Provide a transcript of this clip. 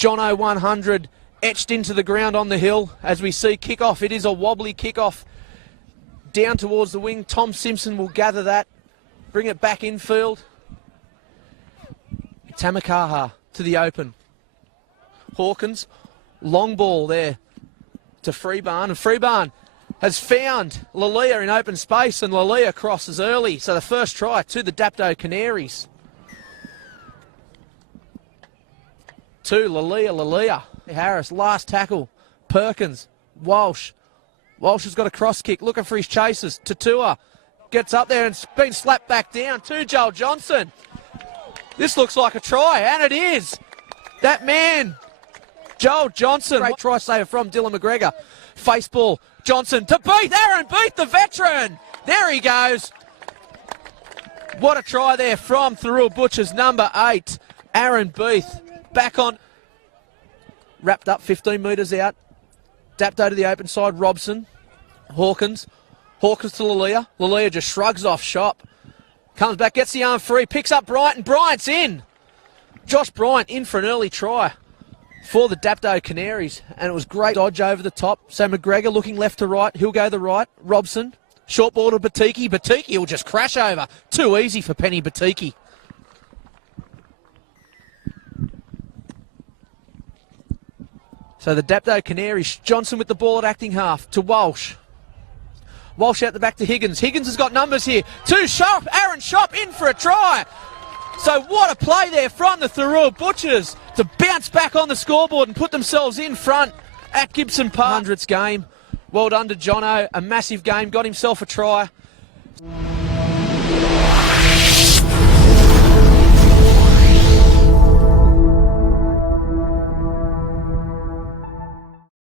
Jono 100 etched into the ground on the hill as we see kickoff. It is a wobbly kickoff down towards the wing. Tom Simpson will gather that, bring it back infield. Tamakaha to the open. Hawkins, long ball there to Freebarn, and Freebarn has found Lalia in open space, and Lalia crosses early. So the first try to the Dapto Canaries. To Lalia. Harris, last tackle. Perkins, Walsh. Walsh has got a cross kick, looking for his chasers. Tatua gets up there and it's been slapped back down to Joel Johnson. This looks like a try, and it is. That man, Joel Johnson. Great try saver from Dylan McGregor. Face ball, Johnson to Beath. Aaron Beath, the veteran. There he goes. What a try there from Thirroul Butchers, number 8. Aaron Beath back on. Wrapped up 15 metres out. Dapto to the open side, Robson. Hawkins to Lalia. Lalia just shrugs off shop. Comes back, gets the arm free, picks up Bryant, and Bryant's in. Josh Bryant in for an early try for the Dapto Canaries, and it was great dodge over the top. So McGregor looking left to right, he'll go the right. Robson, short ball to Batiki. Batiki will just crash over. Too easy for Penny Batiki. So the Dapto Canaries, Johnson with the ball at acting half to Walsh. Walsh out the back to Higgins. Higgins has got numbers here. To Shop, Aaron Shop in for a try. So what a play there from the Thirroul Butchers to bounce back on the scoreboard and put themselves in front at Gibson Park. 100th game. Well done to Jono. A massive game. Got himself a try.